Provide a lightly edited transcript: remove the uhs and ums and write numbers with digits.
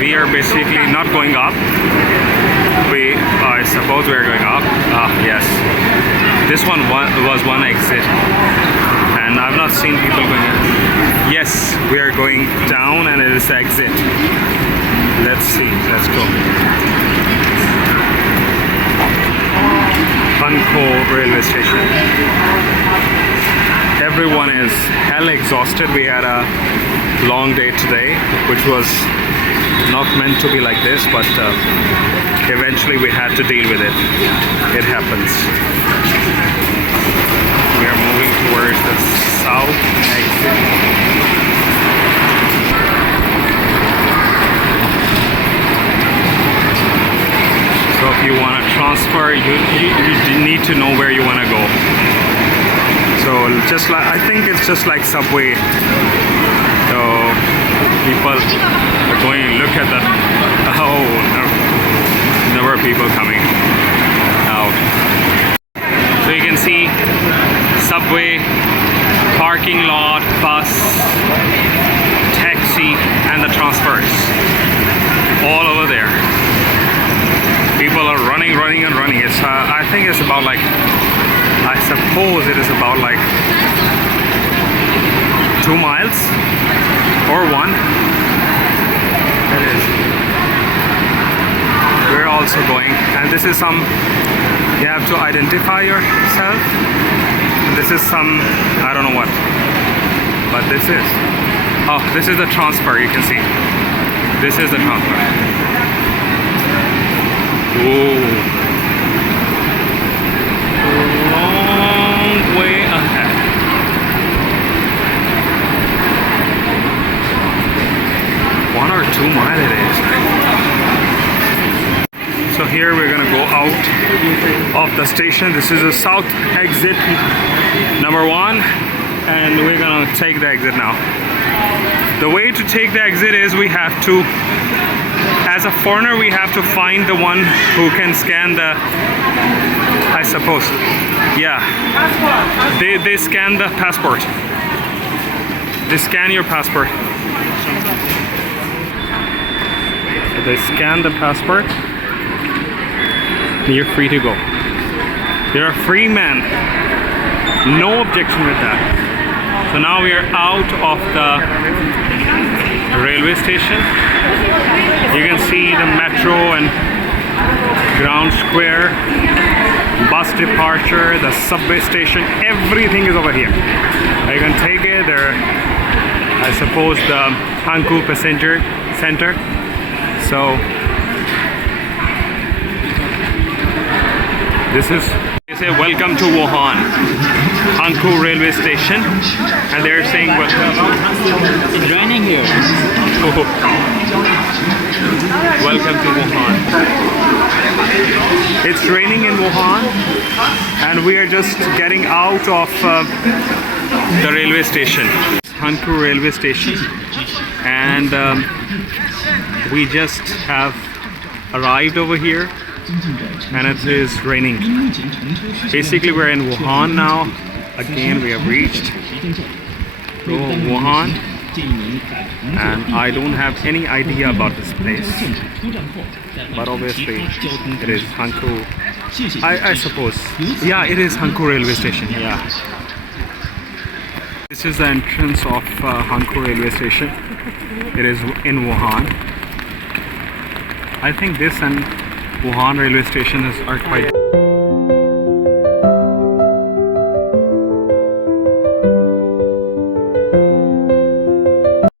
we are basically not going up. I suppose we are going up. Yes. This one was one exit. And I've not seen people going up. Yes, we are going down and it is the exit. Let's see. Let's go. HANKU Railway Station. Everyone is hell exhausted. We had a long day today, which was not meant to be like this, but eventually we had to deal with it. It happens. We are moving towards the south exit. So if you want to transfer, you need to know where you want to go. So just like, I think it's just like subway. So people are going, look at that. Oh, there were people coming out. So you can see subway, parking lot, bus, taxi, and the transfers all over there. People are running and running. It's I think it's about like, I suppose it is about like 2 miles or 1. It is. We're also going, and this is some, you have to identify yourself. This is some, I don't know what, but this is, oh, this is the transfer. You can see this is the transfer. Ooh. Long way ahead. One or 2 miles it is. So here we're gonna go out of the station. This is the south exit number 1, and we're gonna take the exit now. The way to take the exit is we have to, as a foreigner, we have to find the one who can scan the, I suppose, yeah, they scan the passport. They scan your passport. So they scan the passport, and you're free to go. You're a free man. No objection with that. So now we are out of the railway station. You can see the metro and ground square, bus departure, the subway station, everything is over here. You can take it there. I suppose the HANKU Passenger Center. So this is, they say welcome to Wuhan, HANKU Railway Station, and they're saying welcome. It's raining here. Welcome to Wuhan. It's raining in Wuhan, and we are just getting out of the railway station, HANKU Railway Station, and we just have arrived over here, and it is raining. Basically, we're in Wuhan now. Again, we have reached Wuhan, and I don't have any idea about this place, but obviously it is HANKU. I suppose, yeah, it is HANKU Railway Station. Yeah, this is the entrance of HANKU Railway Station. It is in Wuhan. I think this and Wuhan railway stations are quite